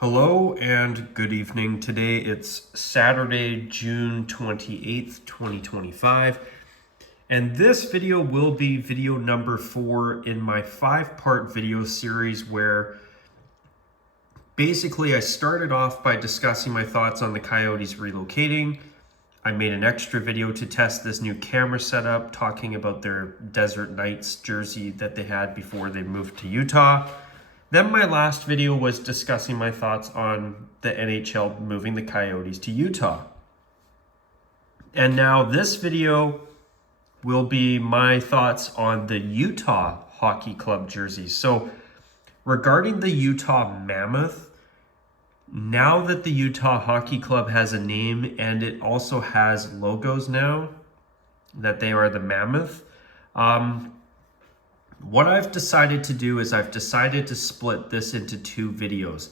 Hello and good evening. Today it's Saturday, June 28th, 2025. And this video will be video number 4 in my 5-part video series where basically I started off by discussing my thoughts on the Coyotes relocating. I made an extra video to test this new camera setup, talking about their Desert Knights jersey that they had before they moved to Utah. Then my last video was discussing my thoughts on the NHL moving the Coyotes to Utah. And now this video will be my thoughts on the Utah Hockey Club jerseys. So regarding the Utah Mammoth, now that the Utah Hockey Club has a name and it also has logos now, that they are the Mammoth, what I've decided to do is I've decided to split this into 2 videos.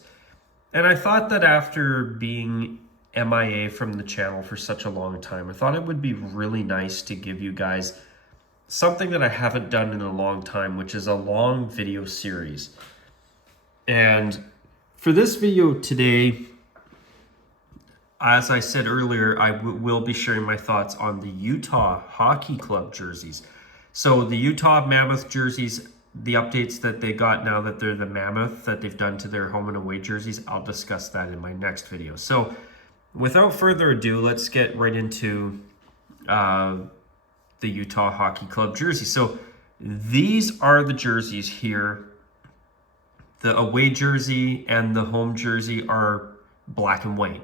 And I thought that after being MIA from the channel for such a long time, I thought it would be really nice to give you guys something that I haven't done in a long time, which is a long video series. And for this video today, as I said earlier, I will be sharing my thoughts on the Utah Hockey Club jerseys. So the Utah Mammoth jerseys, the updates that they got now that they're the Mammoth that they've done to their home and away jerseys, I'll discuss that in my next video. So without further ado, let's get right into the Utah Hockey Club jersey. So these are the jerseys here. The away jersey and the home jersey are black and white.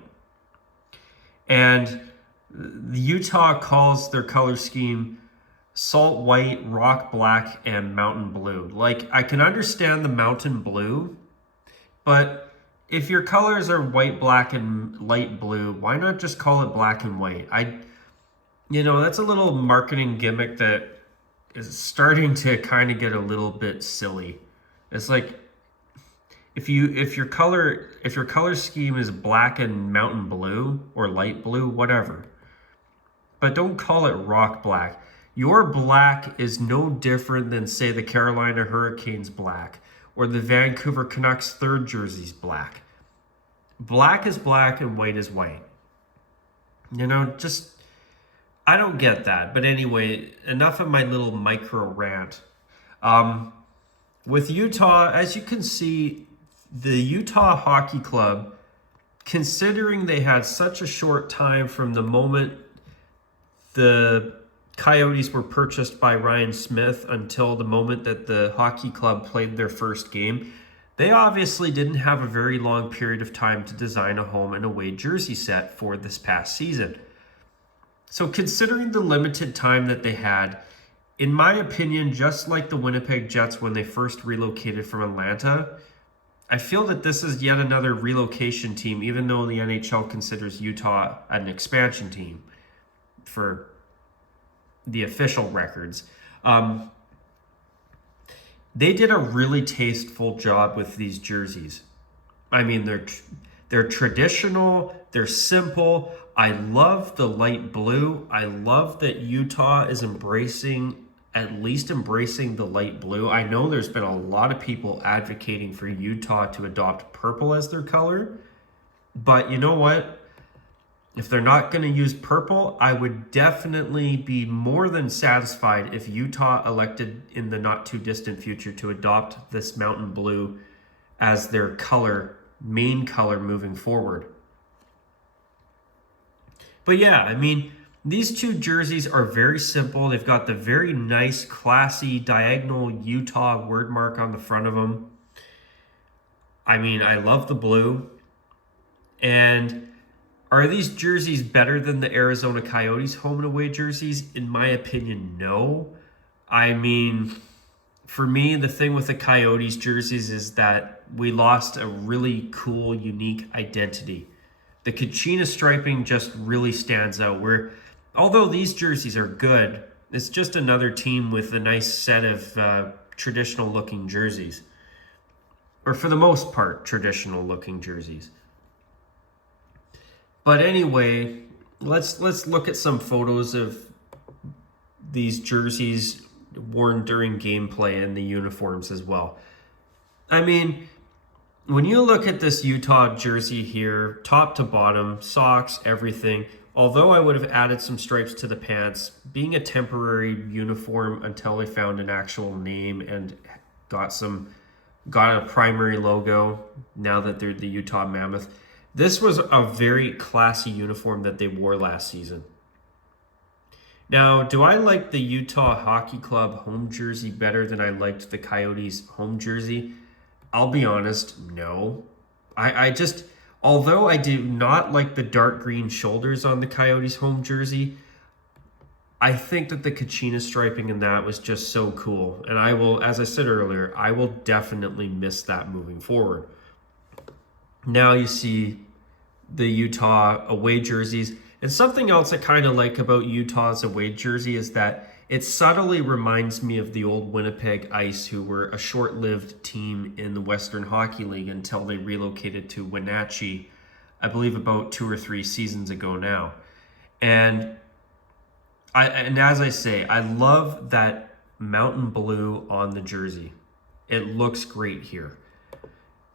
And the Utah calls their color scheme salt white, rock black, and mountain blue. Like, I can understand the mountain blue, but if your colors are white, black, and light blue, why not just call it black and white? That's a little marketing gimmick that is starting to kind of get a little bit silly. It's like, if your color scheme is black and mountain blue or light blue, whatever, but don't call it rock black. Your black is no different than, say, the Carolina Hurricanes black or the Vancouver Canucks third jersey's black. Black is black and white is white. I don't get that. But anyway, enough of my little micro rant. With Utah, as you can see, the Utah Hockey Club, considering they had such a short time from the moment the Coyotes were purchased by Ryan Smith until the moment that the hockey club played their first game, they obviously didn't have a very long period of time to design a home and away jersey set for this past season. So considering the limited time that they had, in my opinion, just like the Winnipeg Jets when they first relocated from Atlanta, I feel that this is yet another relocation team, even though the NHL considers Utah an expansion team for the official records. They did a really tasteful job with these jerseys. I mean, they're traditional, they're simple. I love the light blue. I love that Utah is at least embracing the light blue. I know there's been a lot of people advocating for Utah to adopt purple as their color, but you know what? If they're not going to use purple, I would definitely be more than satisfied if Utah elected in the not too distant future to adopt this mountain blue as their main color moving forward. But yeah, I mean, these 2 jerseys are very simple. They've got the very nice, classy, diagonal Utah word mark on the front of them. I mean, I love the blue. And are these jerseys better than the Arizona Coyotes home and away jerseys? In my opinion, no. I mean, for me, the thing with the Coyotes jerseys is that we lost a really cool, unique identity. The Kachina striping just really stands out, where although these jerseys are good, it's just another team with a nice set of traditional looking jerseys. Or for the most part, traditional looking jerseys. But anyway, let's look at some photos of these jerseys worn during gameplay and the uniforms as well. I mean, when you look at this Utah jersey here, top to bottom, socks, everything, although I would have added some stripes to the pants, being a temporary uniform until they found an actual name and got a primary logo, now that they're the Utah Mammoth. This was a very classy uniform that they wore last season. Now, do I like the Utah Hockey Club home jersey better than I liked the Coyotes home jersey? I'll be honest, no. I just, although I do not like the dark green shoulders on the Coyotes home jersey, I think that the Kachina striping in that was just so cool. And I will, as I said earlier, I will definitely miss that moving forward. Now you see the Utah away jerseys. And something else I kind of like about Utah's away jersey is that it subtly reminds me of the old Winnipeg Ice, who were a short-lived team in the Western Hockey League until they relocated to Wenatchee, I believe about 2 or 3 seasons ago now. And as I say, I love that mountain blue on the jersey. It looks great here.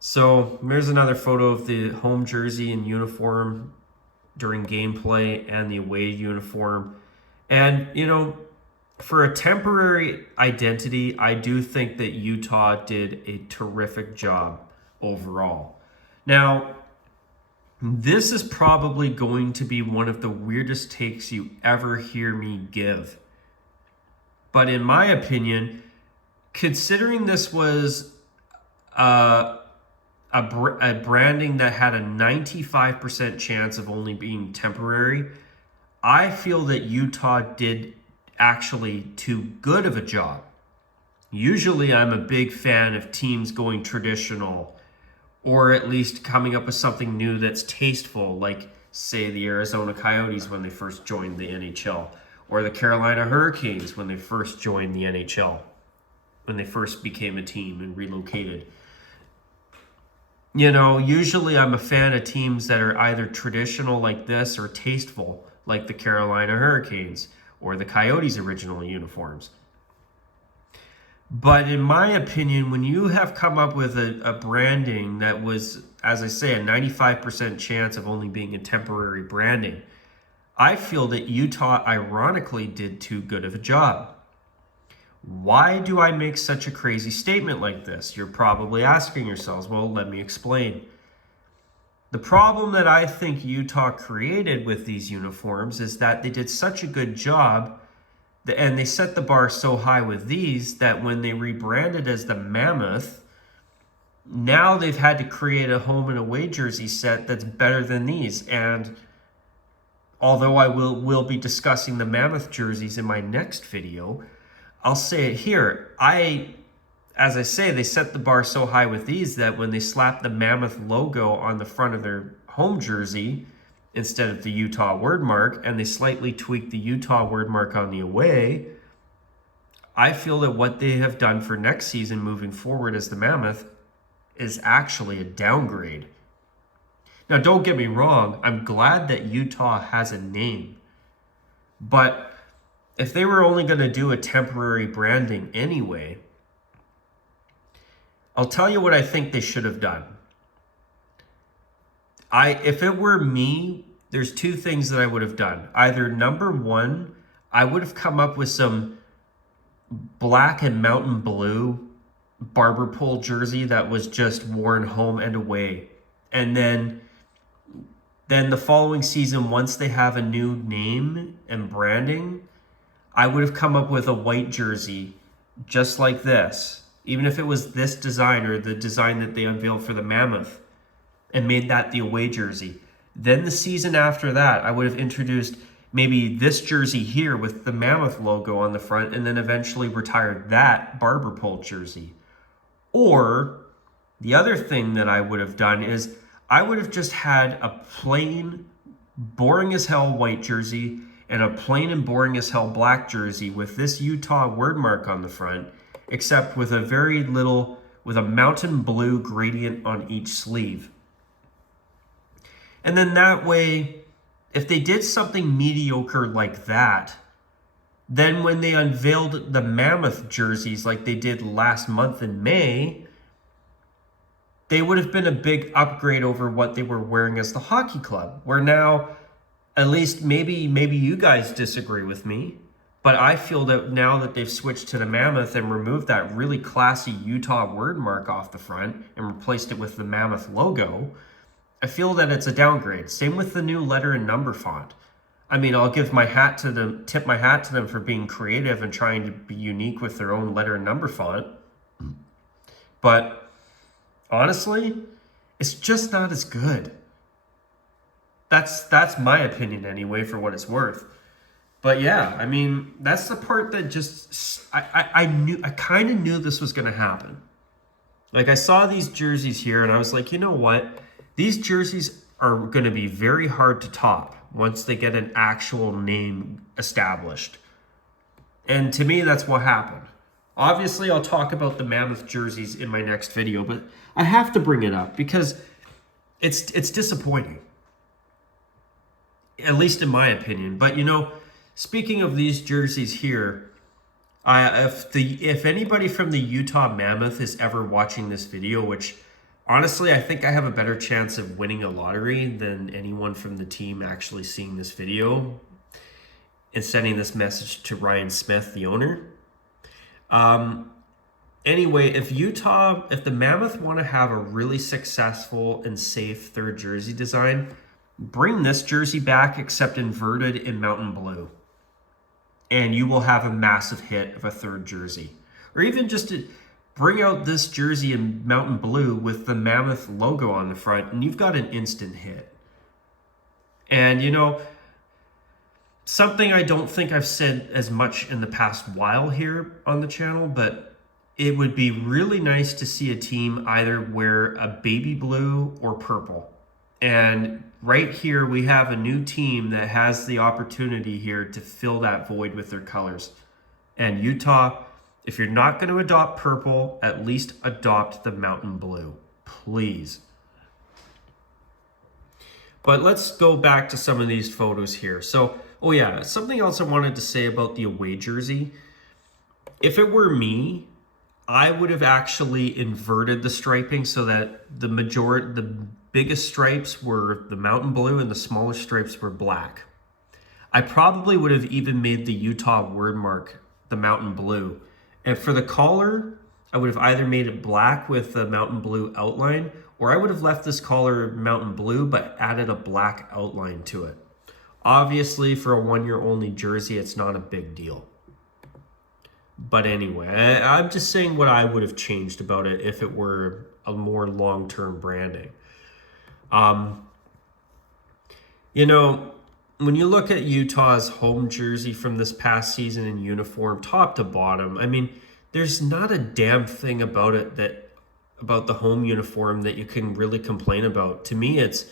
So there's another photo of the home jersey and uniform during gameplay and the away uniform. And, you know, for a temporary identity, I do think that Utah did a terrific job overall. Now, this is probably going to be one of the weirdest takes you ever hear me give. But in my opinion, considering this was a branding that had a 95% chance of only being temporary, I feel that Utah did actually too good of a job. Usually I'm a big fan of teams going traditional, or at least coming up with something new that's tasteful, like say the Arizona Coyotes when they first joined the NHL, or the Carolina Hurricanes when they first joined the NHL, when they first became a team and relocated. You know, usually I'm a fan of teams that are either traditional like this or tasteful like the Carolina Hurricanes or the Coyotes' original uniforms. But in my opinion, when you have come up with a branding that was, as I say, a 95% chance of only being a temporary branding, I feel that Utah ironically did too good of a job. Why do I make such a crazy statement like this? You're probably asking yourselves, well, let me explain. The problem that I think Utah created with these uniforms is that they did such a good job, and they set the bar so high with these that when they rebranded as the Mammoth, now they've had to create a home and away jersey set that's better than these. And although I will be discussing the Mammoth jerseys in my next video, I'll say it here. As I say, they set the bar so high with these that when they slapped the Mammoth logo on the front of their home jersey instead of the Utah word mark, and they slightly tweaked the Utah word mark on the away, I feel that what they have done for next season moving forward as the Mammoth is actually a downgrade. Now, don't get me wrong. I'm glad that Utah has a name, but if they were only going to do a temporary branding anyway, I'll tell you what I think they should have done. If it were me, there's 2 things that I would have done. Either number 1, I would have come up with some black and mountain blue barber pole jersey that was just worn home and away. And then the following season, once they have a new name and branding, I would have come up with a white jersey just like this, even if it was this design or the design that they unveiled for the Mammoth, and made that the away jersey. Then the season after that, I would have introduced maybe this jersey here with the Mammoth logo on the front, and then eventually retired that barber pole jersey. Or the other thing that I would have done is I would have just had a plain, boring as hell white jersey and a plain and boring as hell black jersey with this Utah word mark on the front, except with a mountain blue gradient on each sleeve. And then that way, if they did something mediocre like that, then when they unveiled the Mammoth jerseys like they did last month in May, they would have been a big upgrade over what they were wearing as the hockey club, where now, at least maybe you guys disagree with me, but I feel that now that they've switched to the Mammoth and removed that really classy Utah word mark off the front and replaced it with the Mammoth logo, I feel that it's a downgrade. Same with the new letter and number font. I mean, I'll give my hat to them, tip my hat to them for being creative and trying to be unique with their own letter and number font. But honestly, it's just not as good. That's my opinion anyway, for what it's worth. But yeah, I mean, that's the part that just I kind of knew this was going to happen. Like, I saw these jerseys here and I was like, you know what? These jerseys are going to be very hard to top once they get an actual name established. And to me, that's what happened. Obviously, I'll talk about the Mammoth jerseys in my next video, but I have to bring it up because it's disappointing. At least in my opinion. But you know, speaking of these jerseys here, if anybody from the Utah Mammoth is ever watching this video, which honestly I think I have a better chance of winning a lottery than anyone from the team actually seeing this video and sending this message to Ryan Smith, the owner. Anyway, if the Mammoth want to have a really successful and safe third jersey design, bring this jersey back except inverted in mountain blue. And you will have a massive hit of a third jersey. Or even just to bring out this jersey in mountain blue with the Mammoth logo on the front, and you've got an instant hit. And you know, something I don't think I've said as much in the past while here on the channel, but it would be really nice to see a team either wear a baby blue or purple. And right here, we have a new team that has the opportunity here to fill that void with their colors. And Utah, if you're not going to adopt purple, at least adopt the mountain blue, please. But let's go back to some of these photos here. So, oh yeah, something else I wanted to say about the away jersey. If it were me, I would have actually inverted the striping so that the biggest stripes were the mountain blue and the smaller stripes were black. I probably would have even made the Utah word mark the mountain blue. And for the collar, I would have either made it black with the mountain blue outline, or I would have left this collar mountain blue but added a black outline to it. Obviously, for a one-year only jersey, it's not a big deal. But anyway, I'm just saying what I would have changed about it if it were a more long-term branding. You know, when you look at Utah's home jersey from this past season in uniform, top to bottom, I mean, there's not a damn thing about it about the home uniform that you can really complain about. To me, it's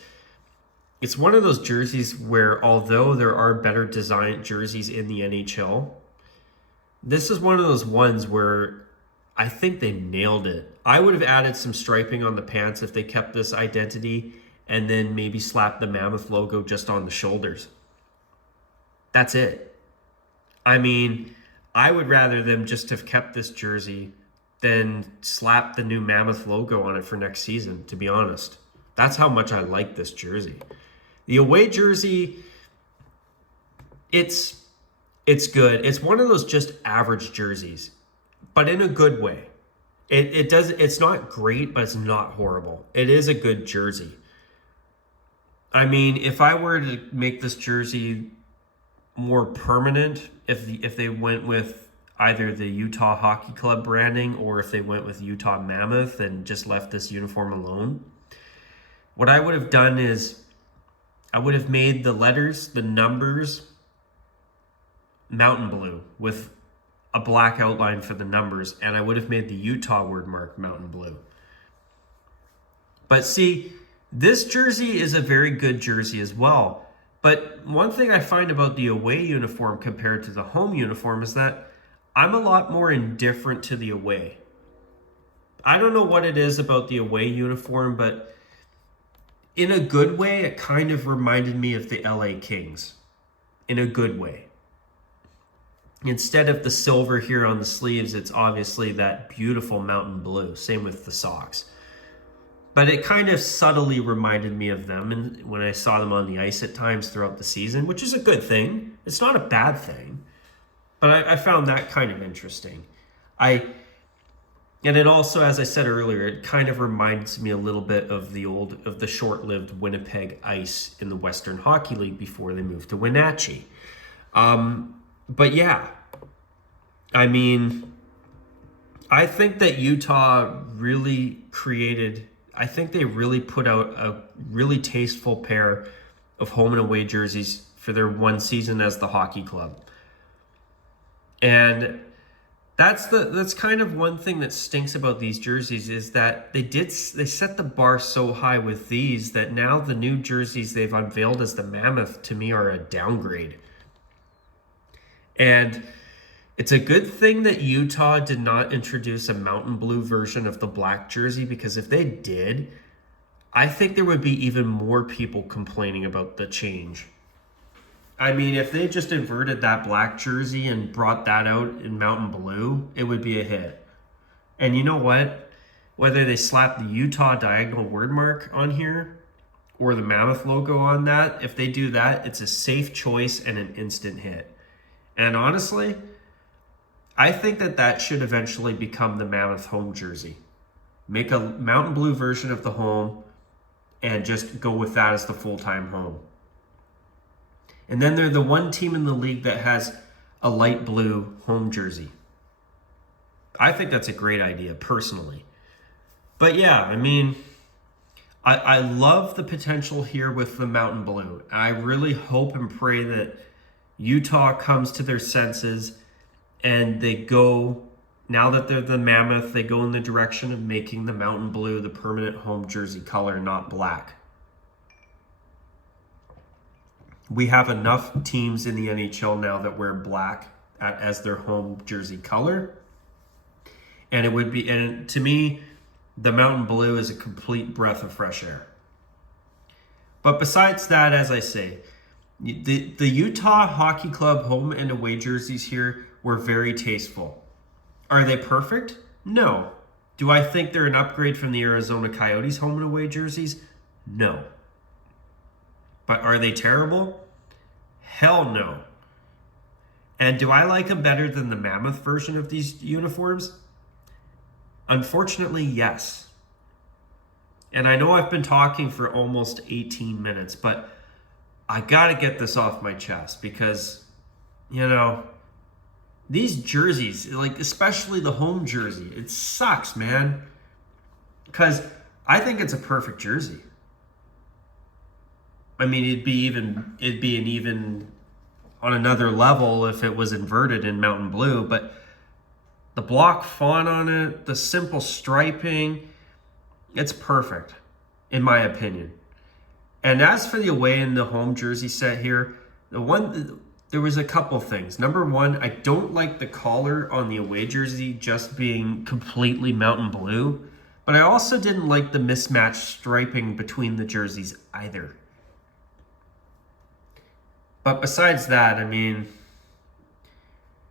one of those jerseys where, although there are better designed jerseys in the NHL, this is one of those ones where I think they nailed it. I would have added some striping on the pants if they kept this identity, and then maybe slapped the Mammoth logo just on the shoulders. That's it. I mean, I would rather them just have kept this jersey than slap the new Mammoth logo on it for next season, to be honest. That's how much I like this jersey. The away jersey, it's good. It's one of those just average jerseys, but in a good way. It's not great, but it's not horrible. It is a good jersey. I mean, if I were to make this jersey more permanent, if they went with either the Utah Hockey Club branding or if they went with Utah Mammoth and just left this uniform alone, what I would have done is I would have made the letters, the numbers, mountain blue with a black outline for the numbers, and I would have made the Utah word mark mountain blue. But see, this jersey is a very good jersey as well. But one thing I find about the away uniform compared to the home uniform is that I'm a lot more indifferent to the away. I don't know what it is about the away uniform, but in a good way, it kind of reminded me of the LA Kings. In a good way. Instead of the silver here on the sleeves, it's obviously that beautiful mountain blue. Same with the socks. But it kind of subtly reminded me of them and when I saw them on the ice at times throughout the season, which is a good thing. It's not a bad thing. But I found that kind of interesting. And it also, as I said earlier, it kind of reminds me a little bit of the short-lived Winnipeg Ice in the Western Hockey League before they moved to Wenatchee. But yeah, I mean, I think that Utah really I think they really put out a really tasteful pair of home and away jerseys for their one season as the hockey club. And that's kind of one thing that stinks about these jerseys is that they set the bar so high with these that now the new jerseys they've unveiled as the Mammoth to me are a downgrade. And it's a good thing that Utah did not introduce a mountain blue version of the black jersey, because if they did, I think there would be even more people complaining about the change. I mean, if they just inverted that black jersey and brought that out in mountain blue, it would be a hit. And you know what? Whether they slap the Utah diagonal word mark on here or the Mammoth logo on that, if they do that, it's a safe choice and an instant hit. And honestly, I think that should eventually become the Mammoth home jersey. Make a mountain blue version of the home and just go with that as the full-time home. And then they're the one team in the league that has a light blue home jersey. I think that's a great idea, personally. But yeah, I mean, I love the potential here with the mountain blue. I really hope and pray that Utah comes to their senses and they go, now that they're the Mammoth, they go in the direction of making the mountain blue the permanent home jersey color, not black. We have enough teams in the NHL now that wear black as their home jersey color. And to me, the mountain blue is a complete breath of fresh air. But besides that, as I say, the Utah Hockey Club home and away jerseys here were very tasteful. Are they perfect? No. Do I think they're an upgrade from the Arizona Coyotes home and away jerseys? No. But are they terrible? Hell no. And do I like them better than the Mammoth version of these uniforms? Unfortunately, yes. And I know I've been talking for almost 18 minutes, but I gotta get this off my chest because, you know, these jerseys, like especially the home jersey, it sucks, man. Because I think it's a perfect jersey. I mean, it'd be an even on another level if it was inverted in mountain blue, but the block font on it, the simple striping, it's perfect, in my opinion. And as for the away and the home jersey set here, there was a couple things. Number one, I don't like the collar on the away jersey just being completely mountain blue, but I also didn't like the mismatched striping between the jerseys either. But besides that, I mean,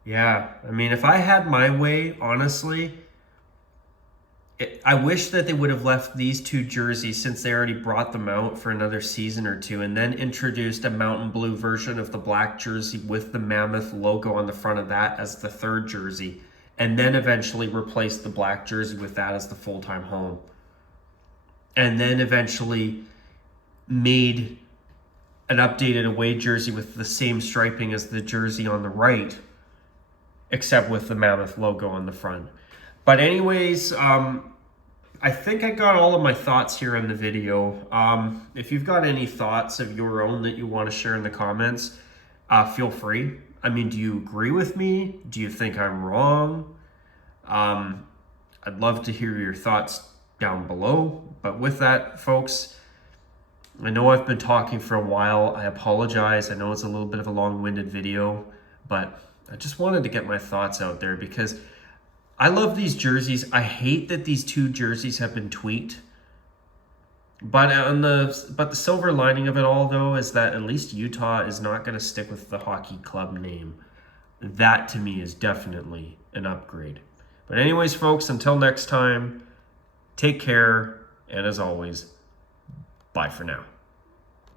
yeah, I mean, if I had my way, honestly, I wish that they would have left these two jerseys, since they already brought them out for another season or two, and then introduced a mountain blue version of the black jersey with the Mammoth logo on the front of that as the third jersey, and then eventually replaced the black jersey with that as the full-time home. And then eventually made an updated away jersey with the same striping as the jersey on the right, except with the Mammoth logo on the front. But anyways, I think I got all of my thoughts here in the video. If you've got any thoughts of your own that you want to share in the comments, feel free. I mean, do you agree with me? Do you think I'm wrong? I'd love to hear your thoughts down below. But with that, folks, I know I've been talking for a while. I apologize. I know it's a little bit of a long-winded video, but I just wanted to get my thoughts out there because I love these jerseys. I hate that these two jerseys have been tweaked. But the silver lining of it all, though, is that at least Utah is not going to stick with the hockey club name. That, to me, is definitely an upgrade. But anyways, folks, until next time, take care. And as always, bye for now.